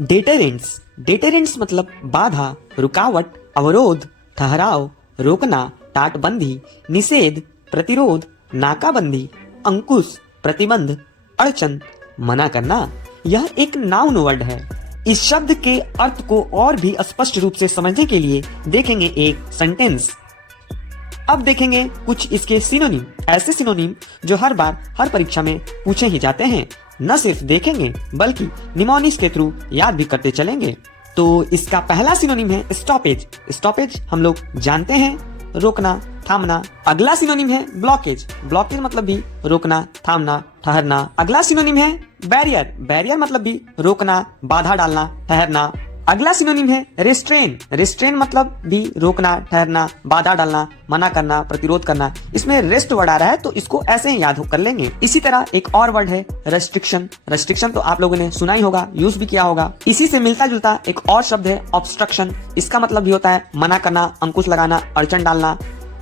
Deterrents, deterrents मतलब बाधा, रुकावट, अवरोध, ठहराव, रोकना, टाटबंदी, निषेध, प्रतिरोध, नाकाबंदी, अंकुश, प्रतिबंध, अड़चन, मना करना। यह एक नाउन वर्ड है। इस शब्द के अर्थ को और भी स्पष्ट रूप से समझने के लिए देखेंगे एक सेंटेंस। अब देखेंगे कुछ इसके सिनोनिम, ऐसे सिनोनिम जो हर बार हर परीक्षा में पूछे ही जाते हैं। न सिर्फ देखेंगे बल्कि निमोनिक्स के थ्रू याद भी करते चलेंगे। तो इसका पहला सिनोनिम है स्टॉपेज। स्टॉपेज हम लोग जानते हैं, रोकना, थामना। अगला सिनोनिम है ब्लॉकेज। ब्लॉकेज मतलब भी रोकना, थामना, ठहरना। अगला सिनोनिम है बैरियर। बैरियर मतलब भी रोकना, बाधा डालना, ठहरना। अगला सिनोनिम है रेस्ट्रेन। रेस्ट्रेन मतलब भी रोकना, ठहरना, बाधा डालना, मना करना, प्रतिरोध करना। इसमें रेस्ट वर्ड आ रहा है तो इसको ऐसे ही याद कर लेंगे। इसी तरह एक और वर्ड है रेस्ट्रिक्शन। रेस्ट्रिक्शन तो आप लोगों ने सुना ही होगा, यूज भी किया होगा। इसी से मिलता जुलता एक और शब्द है ऑब्स्ट्रक्शन। इसका मतलब भी होता है मना करना, अंकुश लगाना, अड़चन डालना।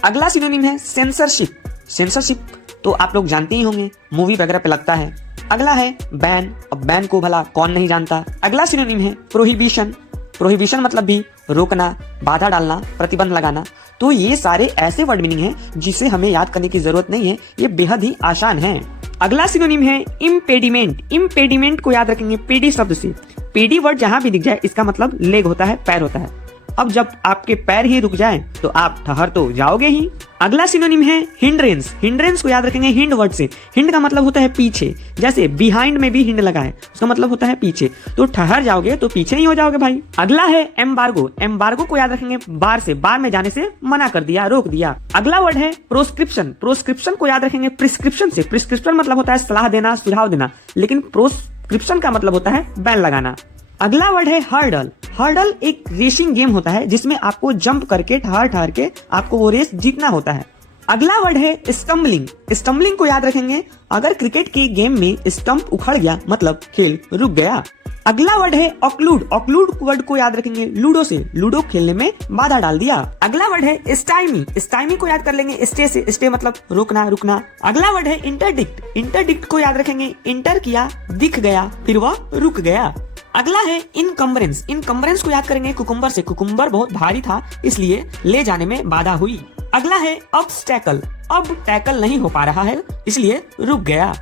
अगला सिनोनिम है सेंसरशिप। सेंसरशिप तो आप लोग जानते ही होंगे, मूवी वगैरह पे लगता है। अगला है बैन। अब बैन को भला कौन नहीं जानता। अगला सिनोनिम है प्रोहिबिशन। प्रोहिबिशन मतलब भी रोकना, बाधा डालना, प्रतिबंध लगाना। तो ये सारे ऐसे वर्ड मीनिंग हैं जिसे हमें याद करने की जरूरत नहीं है, ये बेहद ही आसान है। अगला सिनोनिम है इम्पेडिमेंट। इम्पेडिमेंट को याद रखेंगे पेडी शब्द से। पेडी वर्ड जहां भी दिख जाए इसका मतलब लेग होता है, पैर होता है। अब जब आपके पैर ही रुक जाएं तो आप ठहर तो जाओगे ही। अगला सिनोनिम है हिंड्रेंस। हिंड्रेंस को याद रखेंगे हिंड वर्ड से। हिंड का मतलब होता है पीछे, जैसे बिहाइंड में भी हिंड लगा है, उसका मतलब होता है पीछे। तो ठहर जाओगे तो पीछे ही हो जाओगे भाई। अगला है एम्बार्गो। एम्बार्गो को याद रखेंगे बार से, बार में जाने से मना कर दिया, रोक दिया। अगला वर्ड है प्रोस्क्रिप्शन। प्रोस्क्रिप्शन को याद रखेंगे प्रिस्क्रिप्शन से। प्रिस्क्रिप्शन मतलब होता है सलाह देना, सुझाव देना, लेकिन प्रोस्क्रिप्शन का मतलब होता है बैन लगाना। अगला वर्ड है हर्डल। हर्डल एक रेसिंग गेम होता है जिसमें आपको जंप करके ठहर ठहर के आपको वो रेस जीतना होता है। अगला वर्ड है स्टम्बलिंग। स्टम्बलिंग को याद रखेंगे अगर क्रिकेट के गेम में स्टंप उखड़ गया मतलब खेल रुक गया। अगला वर्ड है ऑक्लूड। ऑक्लूड वर्ड को याद रखेंगे लूडो से, लूडो खेलने में बाधा डाल दिया। अगला वर्ड है स्टाइमी। स्टाइमी को याद कर लेंगे स्टे से, स्टे मतलब रोकना, रुकना। अगला वर्ड है इंटरडिक्ट। इंटरडिक्ट को याद रखेंगे इंटर किया, दिख गया, फिर वह रुक गया। अगला है इनकम्बरेंस। इनकम्बरेंस को याद करेंगे कुकुम्बर से। कुकुम्बर बहुत भारी था इसलिए ले जाने में बाधा हुई। अगला है ऑब्स्टैकल। अब टैकल नहीं हो पा रहा है इसलिए रुक गया।